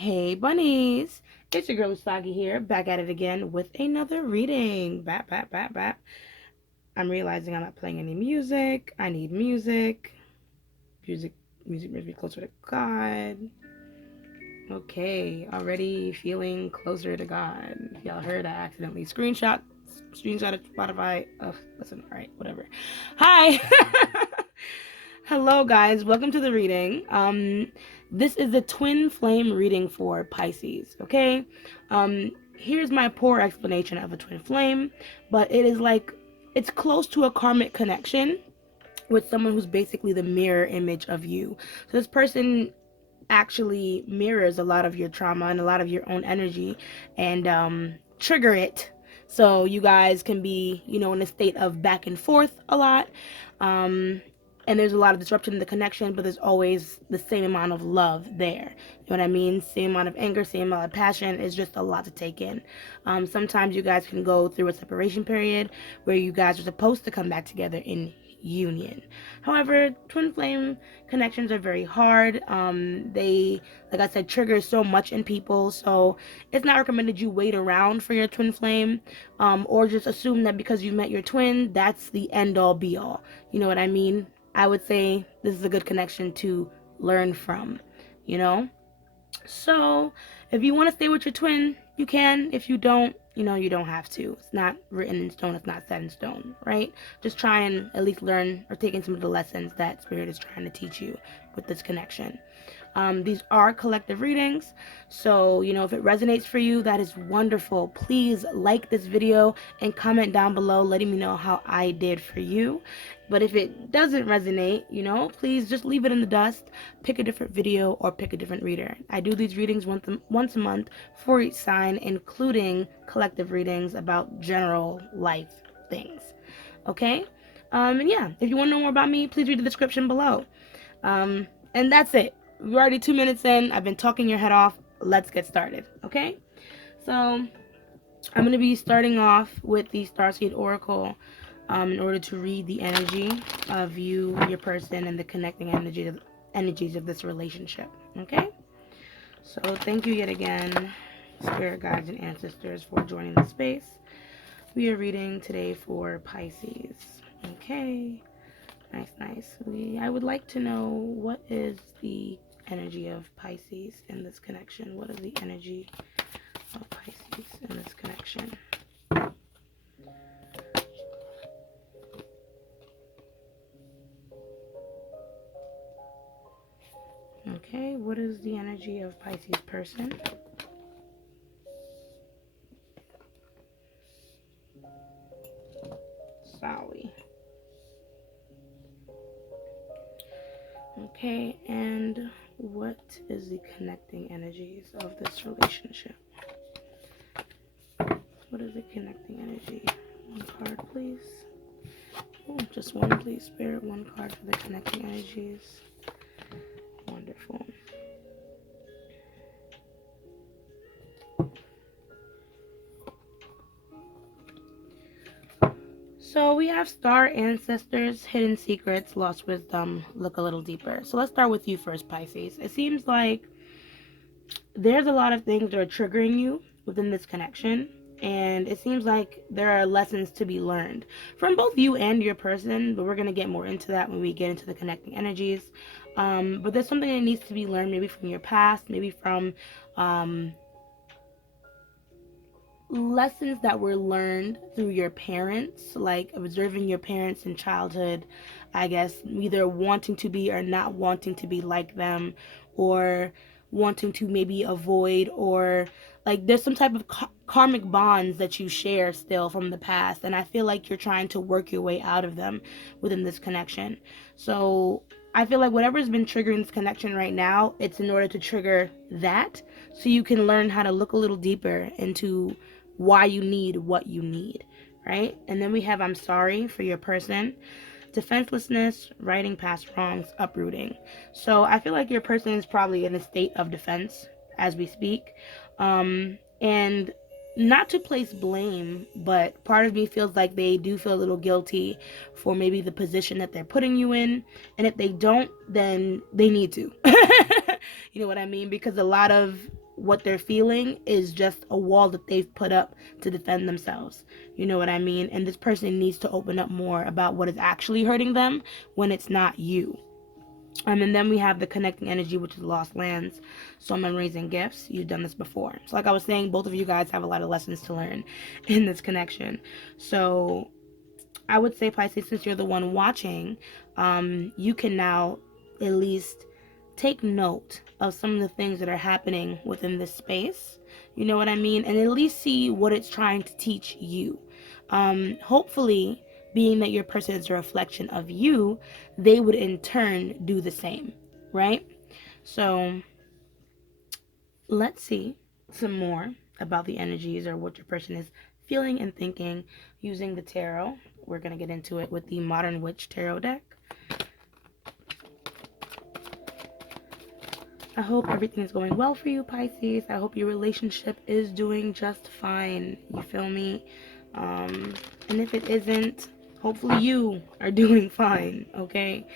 Hey bunnies, it's your girl Usagi here, back at it again with another reading. Bap. I'm realizing I'm not playing any music. I need music. Music music brings me closer to God. Okay, already feeling closer to God. If y'all heard, I accidentally screenshot of Spotify. Listen, alright, whatever. Hi. Hello guys, welcome to the reading. This is the twin flame reading for Pisces, okay? Here's my poor explanation of a twin flame, but it is like it's close to a karmic connection with someone who's basically the mirror image of you. So this person actually mirrors a lot of your trauma and a lot of your own energy and trigger it. So you guys can be, in a state of back and forth a lot. And there's a lot of disruption in the connection, but there's always the same amount of love there. You know what I mean? Same amount of anger, same amount of passion. It's just a lot to take in. Sometimes you guys can go through a separation period where you guys are supposed to come back together in union. However, twin flame connections are very hard. They, like I said, trigger so much in people. So it's not recommended you wait around for your twin flame, or just assume that because you met your twin, that's the end all be all. You know what I mean? I would say this is a good connection to learn from, you know? So if you want to stay with your twin, you can. If you don't, you don't have to. It's not written in stone. It's not set in stone, right? Just try and at least learn or take in some of the lessons that Spirit is trying to teach you with this connection. These are collective readings, so if it resonates for you, that is wonderful. Please like this video and comment down below letting me know how I did for you. But if it doesn't resonate, please just leave it in the dust, pick a different video or pick a different reader. I do these readings once a month for each sign, including collective readings about general life things. Okay? And yeah, if you want to know more about me, please read the description below. And that's it. We're already 2 minutes in. I've been talking your head off. Let's get started, okay? So I'm going to be starting off with the Starseed Oracle in order to read the energy of you, your person, and the connecting energies of this relationship, okay? So thank you yet again, spirit guides and ancestors, for joining the space. We are reading today for Pisces, okay? Nice. I would like to know, what is the energy of Pisces in this connection? What is the energy of Pisces in this connection? Okay, what is the energy of Pisces person? Sorry. Okay, and what is the connecting energies of this relationship? What is the connecting energy? One card, please. Oh, just one, please, Spirit. One card for the connecting energies. Wonderful. So we have star ancestors, hidden secrets, lost wisdom, look a little deeper. So let's start with you first, Pisces. It seems like there's a lot of things that are triggering you within this connection, and it seems like there are lessons to be learned from both you and your person, but we're going to get more into that when we get into the connecting energies. But there's something that needs to be learned, maybe from your past, maybe from lessons that were learned through your parents, like observing your parents in childhood, I guess, either wanting to be or not wanting to be like them, or wanting to maybe avoid, or like there's some type of karmic bonds that you share still from the past, and I feel like you're trying to work your way out of them within this connection. So I feel like whatever's been triggering this connection right now, it's in order to trigger that, so you can learn how to look a little deeper into why you need what you need, right? And then we have I'm sorry for your person, defenselessness, righting past wrongs, uprooting. So I feel like your person is probably in a state of defense as we speak. And not to place blame, but part of me feels like they do feel a little guilty for maybe the position that they're putting you in. And if they don't, then they need to. You know what I mean? Because a lot of what they're feeling is just a wall that they've put up to defend themselves. You know what I mean? And this person needs to open up more about what is actually hurting them when it's not you. And then we have the connecting energy, which is lost lands, soul memories, and gifts. You've done this before. So like I was saying, both of you guys have a lot of lessons to learn in this connection. So I would say, Pisces, since you're the one watching, you can now at least take note of some of the things that are happening within this space. You know what I mean? And at least see what it's trying to teach you. Hopefully, being that your person is a reflection of you, they would in turn do the same, right? So let's see some more about the energies or what your person is feeling and thinking using the tarot. We're going to get into it with the Modern Witch Tarot deck. I hope everything is going well for you, Pisces. I hope your relationship is doing just fine. You feel me? And if it isn't, hopefully you are doing fine, okay?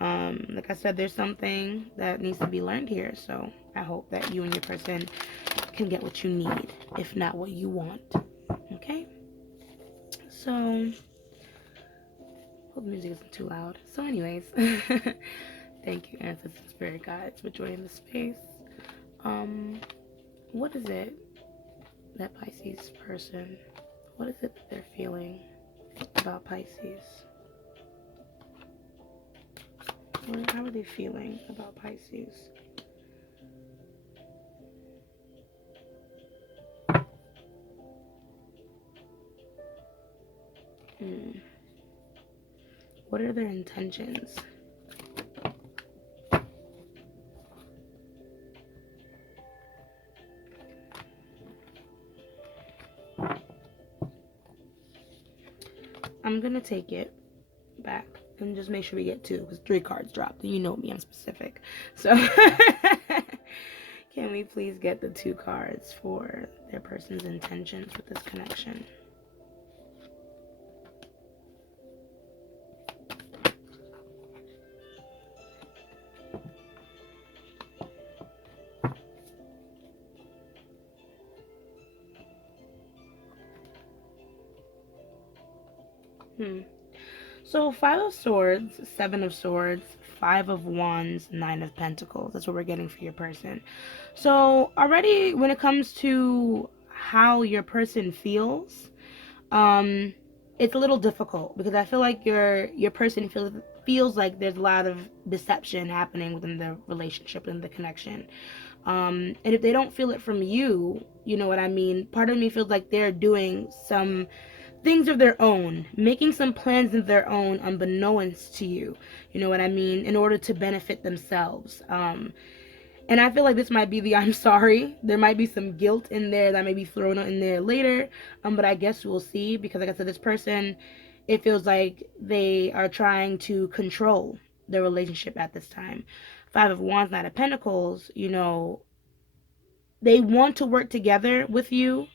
Like I said, there's something that needs to be learned here. So I hope that you and your person can get what you need, if not what you want, okay? So, hope the music isn't too loud. So anyways, thank you, ancestors and spirit guides, for joining the space. What is it that Pisces person, what is it that they're feeling about Pisces? How are they feeling about Pisces? What are their intentions? I'm gonna take it back and just make sure we get 2, because 3 cards dropped, and you know me, I'm specific. So can we please get the 2 cards for their person's intentions with this connection? So 5 of Swords, 7 of Swords, 5 of Wands, 9 of Pentacles. That's what we're getting for your person. So already when it comes to how your person feels, it's a little difficult, because I feel like your person feels like there's a lot of deception happening within the relationship and the connection. And if they don't feel it from you, you know what I mean? Part of me feels like they're doing some things of their own, making some plans of their own unbeknownst to you, you know what I mean, in order to benefit themselves. And I feel like this might be the I'm sorry. There might be some guilt in there that may be thrown in there later, but I guess we'll see, because like I said, this person, it feels like they are trying to control their relationship at this time. 5 of Wands, 9 of Pentacles, you know, they want to work together with you.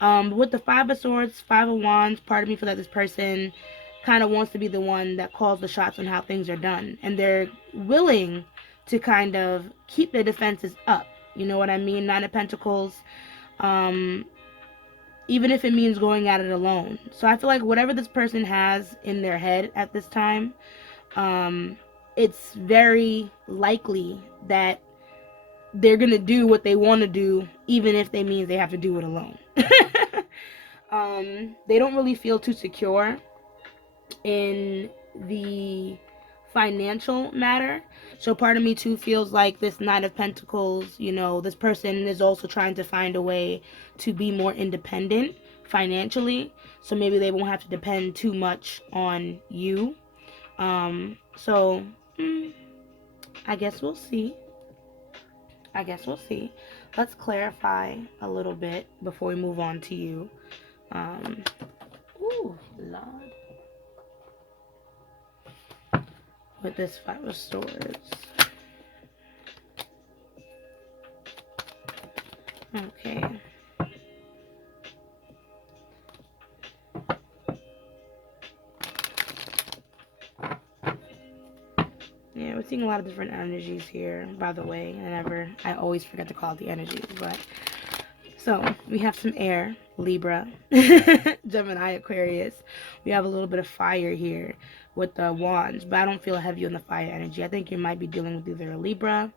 With the 5 of Swords, 5 of Wands, part of me feels like this person kind of wants to be the one that calls the shots on how things are done. And they're willing to kind of keep their defenses up. You know what I mean? 9 of Pentacles, even if it means going at it alone. So I feel like whatever this person has in their head at this time, it's very likely that they're going to do what they want to do, even if they mean they have to do it alone. They don't really feel too secure in the financial matter. So part of me too feels like this 9 of Pentacles, you know, this person is also trying to find a way to be more independent financially. So maybe they won't have to depend too much on you. So I guess we'll see. Let's clarify a little bit before we move on to you. Ooh, Lord. With this 5 of Swords. Okay. Yeah, with seeing a lot of different energies here, by the way. I always forget to call it the energies, but so we have some air, Libra, Gemini, Aquarius. We have a little bit of fire here with the wands, but I don't feel heavy on the fire energy. I think you might be dealing with either a Libra,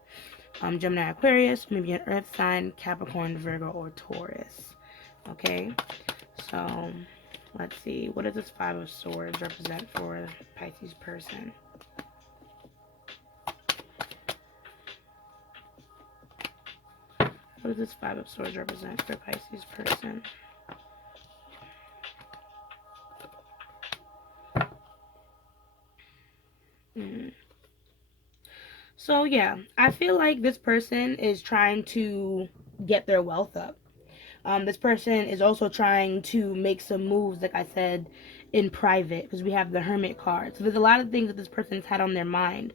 Gemini, Aquarius, maybe an earth sign, Capricorn, Virgo, or Taurus. Okay, so let's see. What does this Five of Swords represent for Pisces person? What does this Five of Swords represent for Pisces person? So yeah, I feel like this person is trying to get their wealth up. This person is also trying to make some moves, like I said, in private, because we have the Hermit card. So there's a lot of things that this person's had on their mind.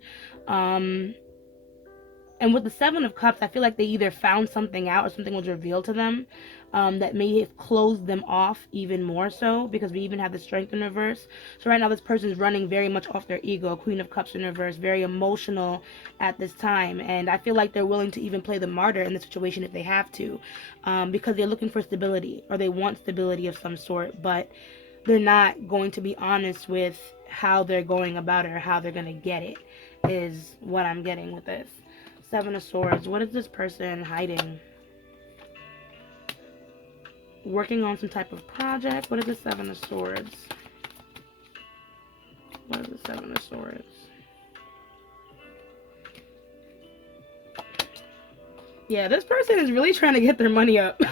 And with the Seven of Cups, I feel like they either found something out or something was revealed to them that may have closed them off even more so, because we even have the Strength in reverse. So right now this person is running very much off their ego. Queen of Cups in reverse, very emotional at this time. And I feel like they're willing to even play the martyr in the situation if they have to, because they're looking for stability, or they want stability of some sort, but they're not going to be honest with how they're going about it or how they're going to get it, is what I'm getting with this. Seven of Swords. What is this person hiding? Working on some type of project. What is the Seven of Swords? What is the Seven of Swords? Yeah, this person is really trying to get their money up.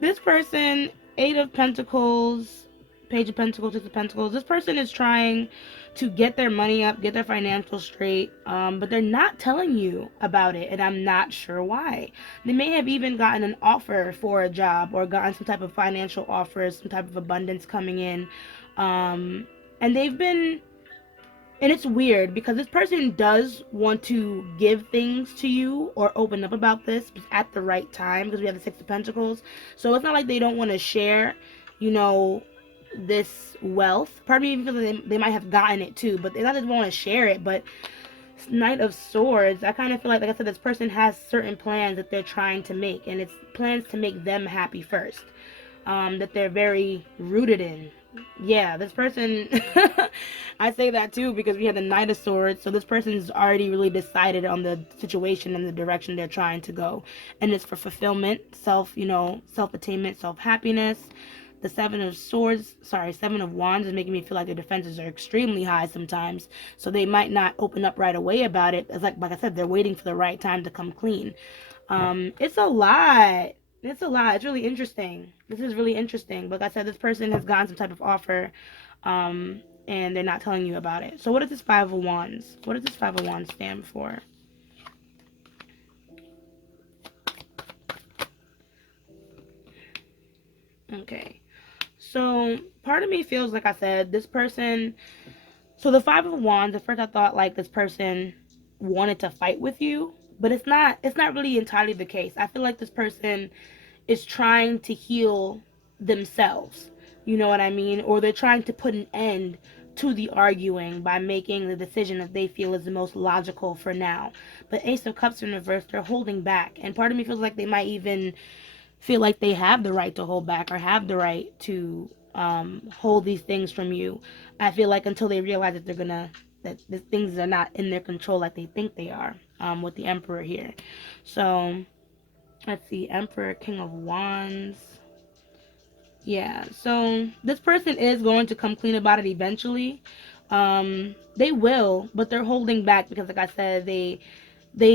This person, Eight of Pentacles, Page of Pentacles, Six of Pentacles. This person is trying to get their money up, get their financials straight, but they're not telling you about it, and I'm not sure why. They may have even gotten an offer for a job, or gotten some type of financial offers, some type of abundance coming in, and they've been, and it's weird because this person does want to give things to you or open up about this at the right time, because we have the Six of Pentacles. So it's not like they don't want to share, you know, this wealth. Part of me even feels like they might have gotten it too, but they not just want to share it. But Knight of Swords, I kind of feel like I said, this person has certain plans that they're trying to make, and it's plans to make them happy first, that they're very rooted in. Yeah, this person, I say that too because we have the Knight of Swords, so this person's already really decided on the situation and the direction they're trying to go, and it's for fulfillment, self-attainment, self-happiness. The Seven of Wands is making me feel like their defenses are extremely high sometimes, so they might not open up right away about it. It's like I said, they're waiting for the right time to come clean. It's a lot. It's a lot. It's really interesting. This is really interesting. But like I said, this person has gotten some type of offer, and they're not telling you about it. So what is this Five of Wands? What does this Five of Wands stand for? Okay. So part of me feels like I said, this person, so the Five of Wands, at first I thought like this person wanted to fight with you, but it's not really entirely the case. I feel like this person is trying to heal themselves. You know what I mean? Or they're trying to put an end to the arguing by making the decision that they feel is the most logical for now. But Ace of Cups in reverse, they're holding back. And part of me feels like they might even feel like they have the right to hold back, or have the right to hold these things from you. I feel like until they realize that the things are not in their control like they think they are, with the Emperor here. So let's see, Emperor, King of Wands. Yeah, so this person is going to come clean about it eventually. They will, but they're holding back because, like I said, they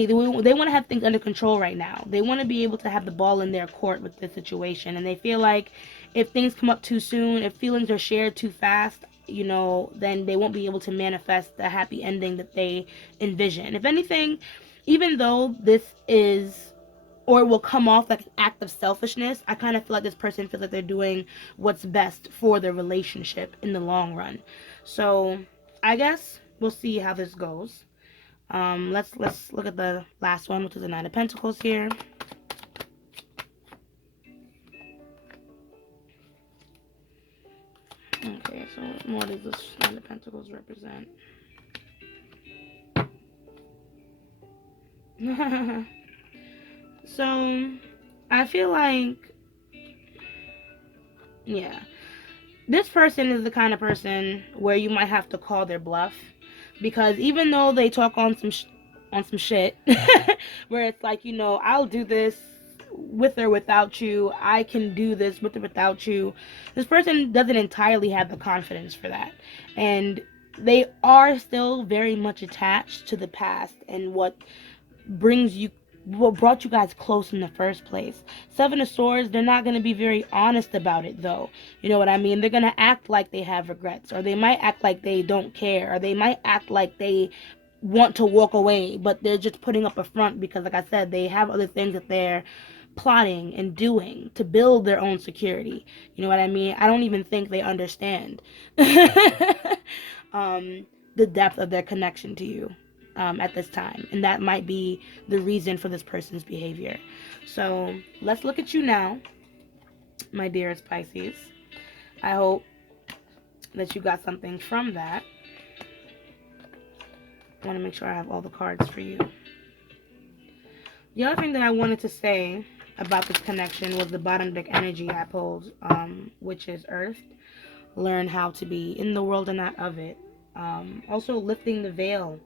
want to have things under control right now. They want to be able to have the ball in their court with the situation, and they feel like if things come up too soon, if feelings are shared too fast, then they won't be able to manifest the happy ending that they envision. If anything, even though this is, or it will come off like an act of selfishness, I kind of feel like this person feels like they're doing what's best for their relationship in the long run. So I guess we'll see how this goes. Let's look at the last one, which is the Nine of Pentacles here. Okay, so what more does this Nine of Pentacles represent? So, I feel like, yeah, this person is the kind of person where you might have to call their bluff, because even though they talk on some shit, where it's like, you know, I'll do this with or without you, I can do this with or without you, this person doesn't entirely have the confidence for that, and they are still very much attached to the past and what brought you guys close in the first place. Seven of Swords, they're not going to be very honest about it, though. You know what I mean? They're going to act like they have regrets, or they might act like they don't care, or they might act like they want to walk away, but they're just putting up a front because, like I said, they have other things that they're plotting and doing to build their own security. You know what I mean? I don't even think they understand the depth of their connection to you at this time, and that might be the reason for this person's behavior. So let's look at you now, my dearest Pisces. I hope that you got something from that. I want to make sure I have all the cards for you. The other thing that I wanted to say about this connection was the bottom deck energy I pulled, which is Earth. Learn how to be in the world and not of it. Also lifting the veil,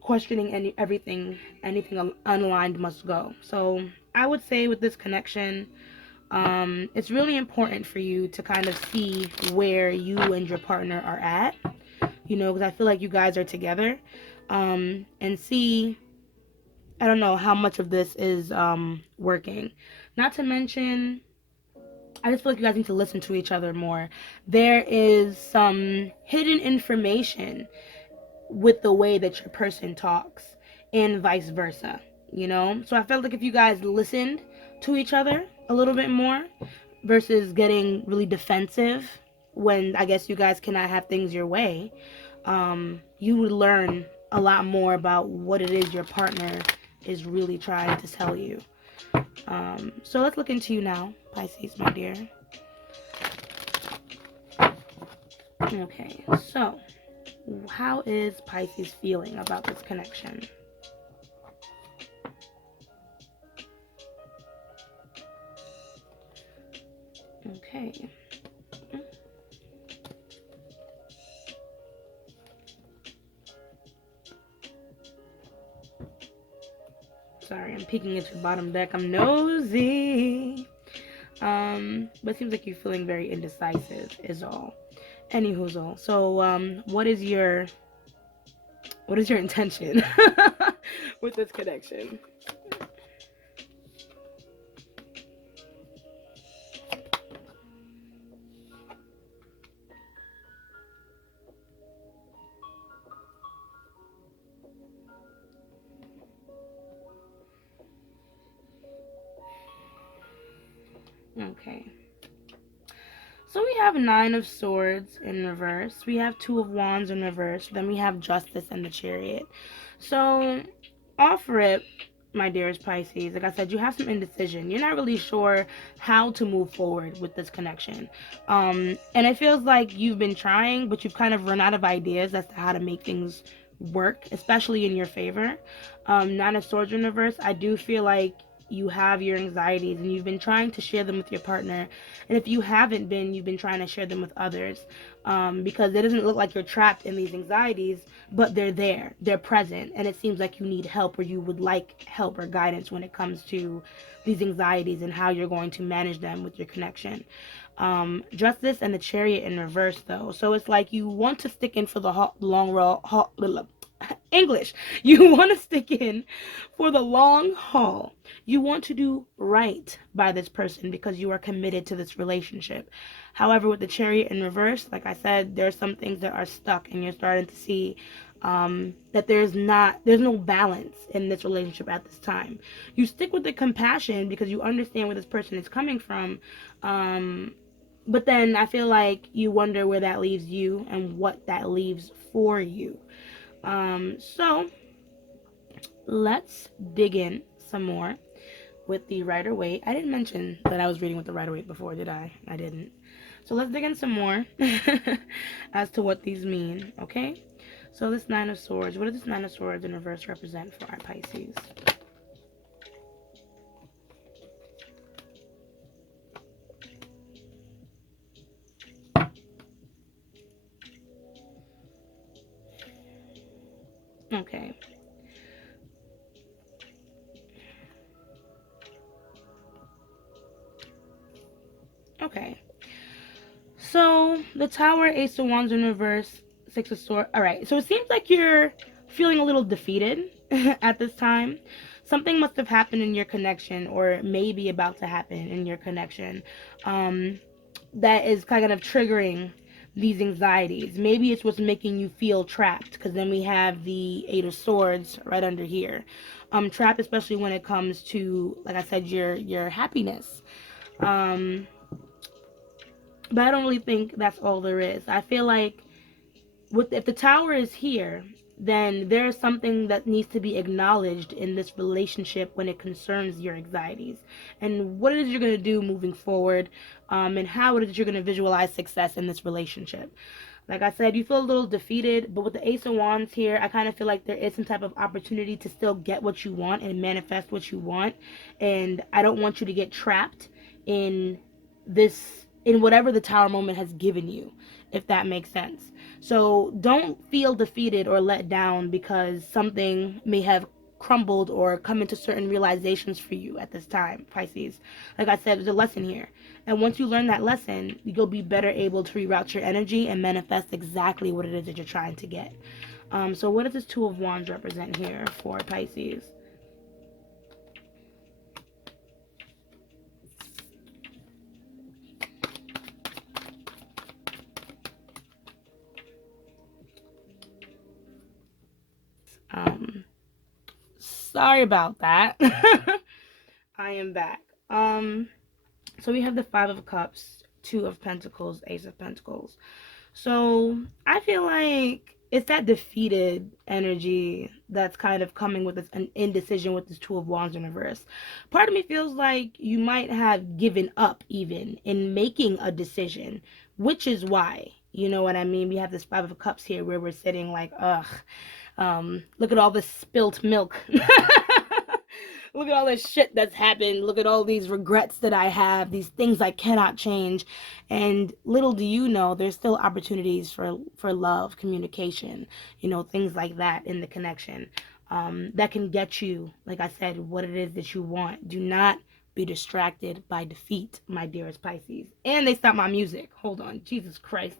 questioning anything unaligned must go. So I would say with this connection, it's really important for you to kind of see where you and your partner are at, you know, because I feel like you guys are together, and see, I don't know how much of this is working. Not to mention, I just feel like you guys need to listen to each other more. There is some hidden information with the way that your person talks, and vice versa, you know? So I felt like if you guys listened to each other a little bit more versus getting really defensive when I guess you guys cannot have things your way, you would learn a lot more about what it is your partner is really trying to tell you. So let's look into you now, Pisces, my dear. Okay, so how is Pisces feeling about this connection? Okay. Sorry, I'm peeking at your bottom deck. I'm nosy. But it seems like you're feeling very indecisive is all. Anyhoozle. So, what is your intention with this connection? Okay. So we have Nine of Swords in reverse. We have Two of Wands in reverse. Then we have Justice and the Chariot. So off rip, my dearest Pisces, like I said, you have some indecision. You're not really sure how to move forward with this connection. And it feels like you've been trying, but you've kind of run out of ideas as to how to make things work, especially in your favor. Nine of Swords in reverse, I do feel like you have your anxieties and you've been trying to share them with your partner, and if you haven't been, you've been trying to share them with others, because it doesn't look like you're trapped in these anxieties, but they're present, and it seems like you need help, or you would like help or guidance when it comes to these anxieties and how you're going to manage them with your connection. Justice and the Chariot in reverse, though, so it's like you want to stick in for the long haul. English. You want to stick in for the long haul. You want to do right by this person because you are committed to this relationship. However, with the Chariot in reverse, like I said, there are some things that are stuck, and you're starting to see that there's no balance in this relationship at this time. You stick with the compassion because you understand where this person is coming from, but then I feel like you wonder where that leaves you and what that leaves for you. So let's dig in some more with the Rider-Waite. I didn't mention that I was reading with the Rider-Waite before, did I? I didn't. So let's dig in some more as to what these mean, okay? So this Nine of Swords, what does this Nine of Swords in reverse represent for our Pisces? Okay. Okay. So the Tower, Ace of Wands in reverse, Six of Swords. All right. So it seems like you're feeling a little defeated at this time. Something must have happened in your connection, or maybe about to happen in your connection, that is kind of triggering these anxieties. Maybe it's what's making you feel trapped, because then we have the Eight of Swords right under here. Trapped, especially when it comes to, like I said, your happiness. But I don't really think that's all there is. I feel like if the Tower is here, then there is something that needs to be acknowledged in this relationship when it concerns your anxieties and what it is you're going to do moving forward, and how it is you're going to visualize success in this relationship. Like I said, you feel a little defeated, but with the Ace of Wands here, I kind of feel like there is some type of opportunity to still get what you want and manifest what you want. And I don't want you to get trapped in in whatever the Tower moment has given you, if that makes sense. So don't feel defeated or let down because something may have crumbled or come into certain realizations for you at this time, Pisces. Like I said, there's a lesson here. And once you learn that lesson, you'll be better able to reroute your energy and manifest exactly what it is that you're trying to get. So what does this Two of Wands represent here for Pisces? Sorry about that. I am back. So we have the Five of Cups, Two of Pentacles, Ace of Pentacles. So I feel like it's that defeated energy that's kind of coming with this an indecision with this Two of Wands in reverse. Part of me feels like you might have given up even in making a decision, which is why, you know what I mean? We have this Five of Cups here where we're sitting like, ugh, look at all this spilt milk. Look at all this shit that's happened. Look at all these regrets that I have, these things I cannot change. And little do you know, there's still opportunities for love, communication, you know, things like that in the connection, that can get you, like I said, what it is that you want. Do not be distracted by defeat, my dearest Pisces. And they stopped my music. Hold on. Jesus Christ.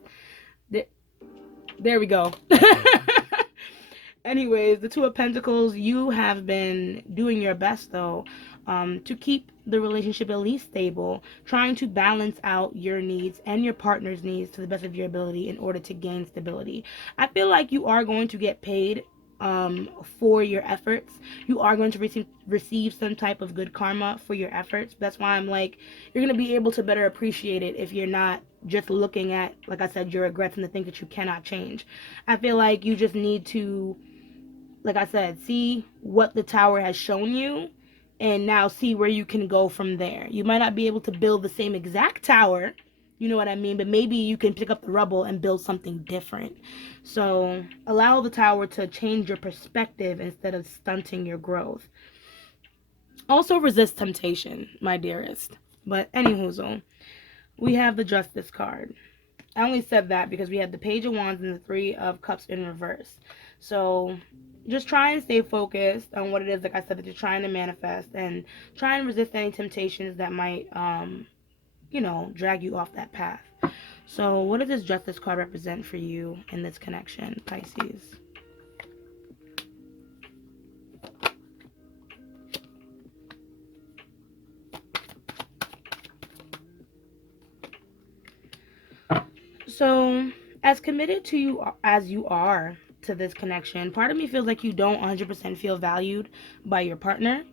There we go. Anyways, the Two of Pentacles, you have been doing your best, though, to keep the relationship at least stable, trying to balance out your needs and your partner's needs to the best of your ability in order to gain stability. I feel like you are going to get paid for your efforts. You are going to receive some type of good karma for your efforts. That's why I'm like, you're going to be able to better appreciate it if you're not just looking at, like I said, your regrets and the things that you cannot change. I feel like you just need to, like I said, see what the Tower has shown you and now see where you can go from there. You might not be able to build the same exact tower, you know what I mean, but maybe you can pick up the rubble and build something different. So allow the Tower to change your perspective instead of stunting your growth. Also resist temptation, my dearest. But anywho, we have the Justice card. I only said that because we had the Page of Wands and the Three of Cups in reverse. So just try and stay focused on what it is, like I said, that you're trying to manifest, and try and resist any temptations that might, you know, drag you off that path. So what does this Justice card represent for you in this connection, Pisces? So as committed to you as you are to this connection, part of me feels like you don't 100% feel valued by your partner.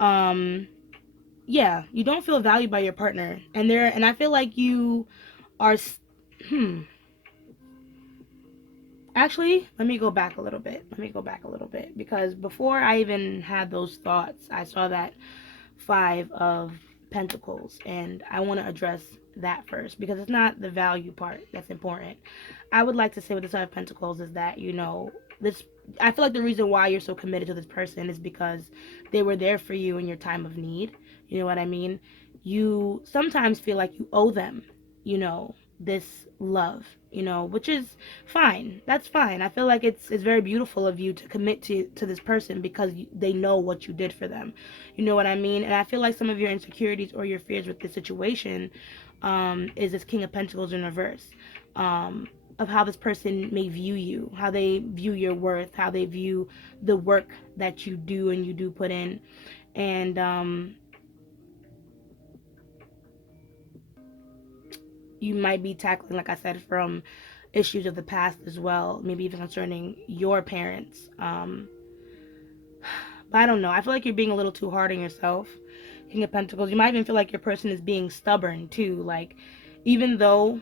Yeah, you don't feel valued by your partner, and I feel like you are actually, let me go back a little bit. Because before I even had those thoughts, I saw that Five of Pentacles, and I want to address that first because it's not the value part that's important. I would like to say with the Five of Pentacles is that, you know, I feel like the reason why you're so committed to this person is because they were there for you in your time of need. You know what I mean? You sometimes feel like you owe them, this love, which is fine. That's fine. I feel like it's very beautiful of you to commit to this person because they know what you did for them. You know what I mean? And I feel like some of your insecurities or your fears with this situation is this King of Pentacles in reverse. Of how this person may view you, how they view your worth, how they view the work that you do and you do put in. And you might be tackling, like I said, from issues of the past as well, maybe even concerning your parents. But I don't know. I feel like you're being a little too hard on yourself, King of Pentacles. You might even feel like your person is being stubborn too. Like, even though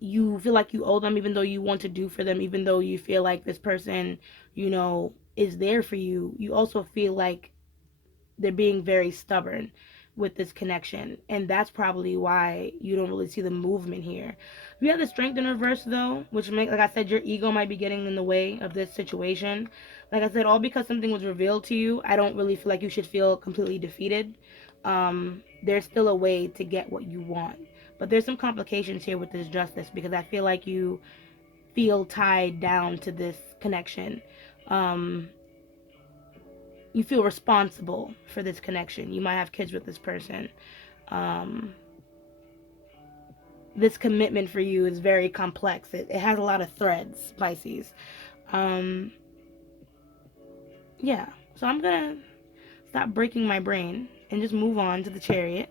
you feel like you owe them, even though you want to do for them, even though you feel like this person, is there for you, you also feel like they're being very stubborn with this connection, and that's probably why you don't really see the movement here. You have the Strength in reverse though, which make, like I said, your ego might be getting in the way of this situation. Like I said, all because something was revealed to you, I don't really feel like you should feel completely defeated. There's still a way to get what you want, but there's some complications here with this Justice, because I feel like you feel tied down to this connection. You feel responsible for this connection. You might have kids with this person. This commitment for you is very complex. It has a lot of threads, Pisces. Yeah. So I'm going to stop breaking my brain and just move on to the Chariot.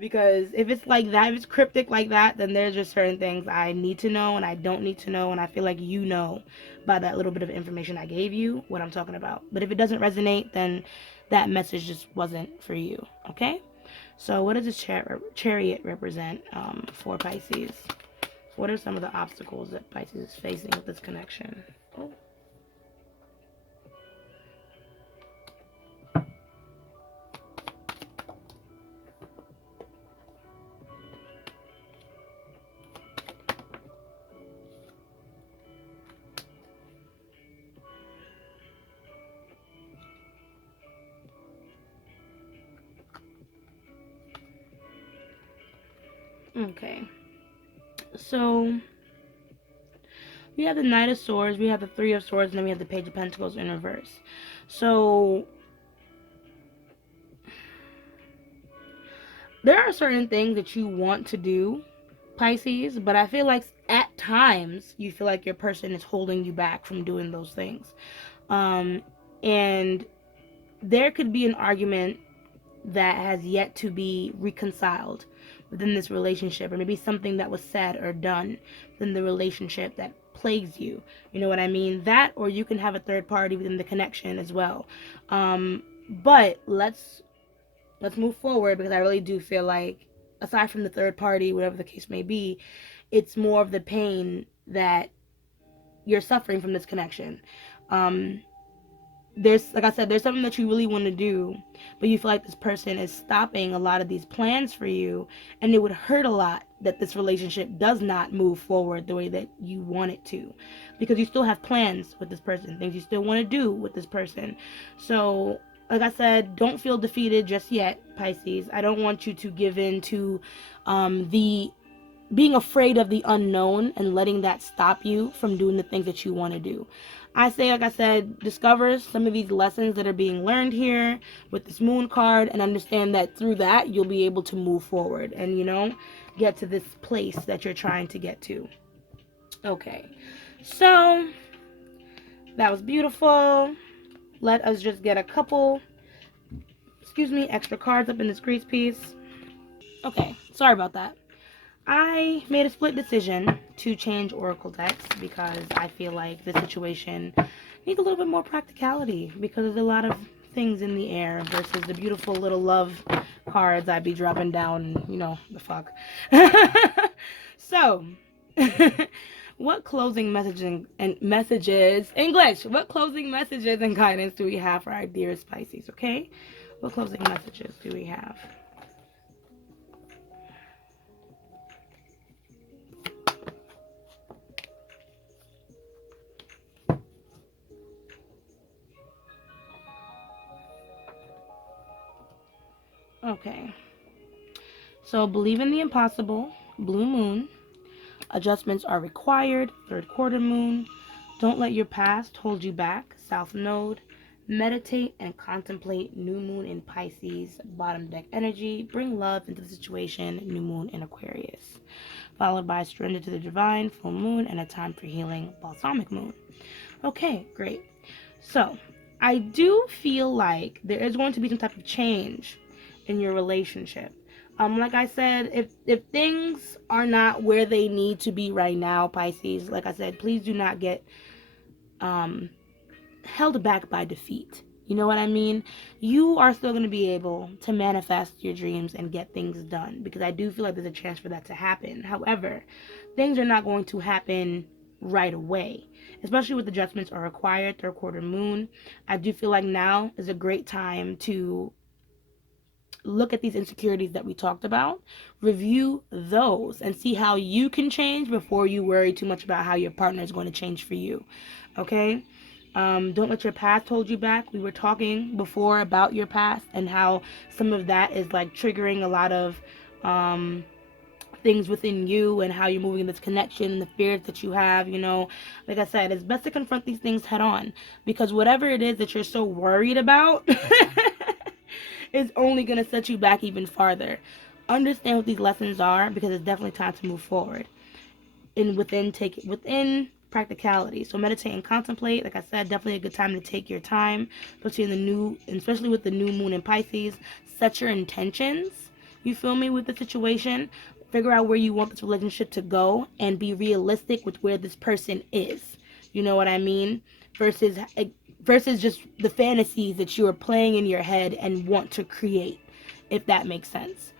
Because if it's like that, if it's cryptic like that, then there's just certain things I need to know and I don't need to know. And I feel like you know by that little bit of information I gave you what I'm talking about. But if it doesn't resonate, then that message just wasn't for you. Okay? So what does this Chariot represent for Pisces? What are some of the obstacles that Pisces is facing with this connection? Oh. Okay. So we have the Knight of Swords, we have the Three of Swords, and then we have the Page of Pentacles in reverse. So there are certain things that you want to do, Pisces, but I feel like at times you feel like your person is holding you back from doing those things. And there could be an argument that has yet to be reconciled within this relationship, or maybe something that was said or done within the relationship that plagues you. You know what I mean? That, or you can have a third party within the connection as well. But let's move forward, because I really do feel like, aside from the third party, whatever the case may be, it's more of the pain that you're suffering from this connection. There's, like I said, there's something that you really want to do, but you feel like this person is stopping a lot of these plans for you, and it would hurt a lot that this relationship does not move forward the way that you want it to, because you still have plans with this person, things you still want to do with this person. So like I said, don't feel defeated just yet, Pisces. I don't want you to give in to the being afraid of the unknown and letting that stop you from doing the things that you want to do. I say, like I said, discover some of these lessons that are being learned here with this Moon card, and understand that through that you'll be able to move forward and, get to this place that you're trying to get to. Okay, so that was beautiful. Let us just get a couple, extra cards up in this crease piece. Okay, sorry about that. I made a split decision to change Oracle decks because I feel like this situation needs a little bit more practicality, because there's a lot of things in the air versus the beautiful little love cards I'd be dropping down, the fuck. So, what closing messages what closing messages and guidance do we have for our dearest Pisces, okay? What closing messages do we have? Okay. So believe in the impossible, blue moon. Adjustments are required, third quarter moon. Don't let your past hold you back, south node. Meditate and contemplate, new moon in Pisces, bottom deck energy. Bring love into the situation, new moon in Aquarius. Followed by surrender to the divine, full moon, and a time for healing, balsamic moon. Okay, great. So, I do feel like there is going to be some type of change in your relationship. Like I said, if things are not where they need to be right now, Pisces, like I said, please do not get um held back by defeat. You know what I mean? You are still going to be able to manifest your dreams and get things done, because I do feel like there's a chance for that to happen. However, things are not going to happen right away, especially with adjustments are required, third quarter moon. I do feel like now is a great time to look at these insecurities that we talked about, review those, and see how you can change before you worry too much about how your partner is going to change for you. Okay? Don't let your past hold you back. We were talking before about your past and how some of that is like triggering a lot of things within you, and how you're moving in this connection and the fears that you have. Like I said, it's best to confront these things head on, because whatever it is that you're so worried about is only going to set you back even farther. Understand what these lessons are, because it's definitely time to move forward and within practicality. So meditate and contemplate. Like I said, definitely a good time to take your time, especially with the new moon in Pisces. Set your intentions. You feel me, with the situation. Figure out where you want this relationship to go, and be realistic with where this person is. You know what I mean? Versus just the fantasies that you are playing in your head and want to create, if that makes sense.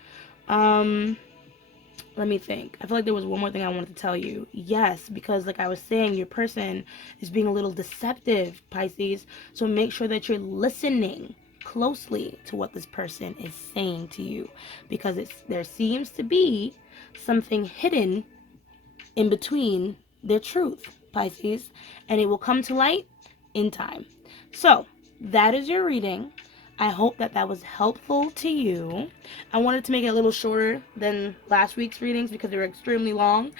Let me think. I feel like there was one more thing I wanted to tell you. Yes, because like I was saying, your person is being a little deceptive, Pisces. So make sure that you're listening closely to what this person is saying to you, because there seems to be something hidden in between their truth, Pisces, and it will come to light in time. So that is your reading. I hope that was helpful to you. I wanted to make it a little shorter than last week's readings because they were extremely long.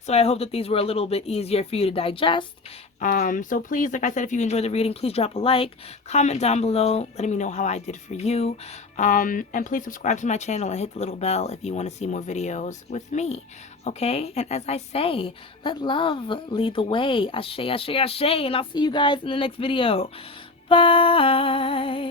So I hope that these were a little bit easier for you to digest. So please, like I said, if you enjoyed the reading, please drop a like, comment down below, letting me know how I did for you. And please subscribe to my channel and hit the little bell if you want to see more videos with me. Okay? And as I say, let love lead the way. Ashe, ashe, ashe. And I'll see you guys in the next video. Bye.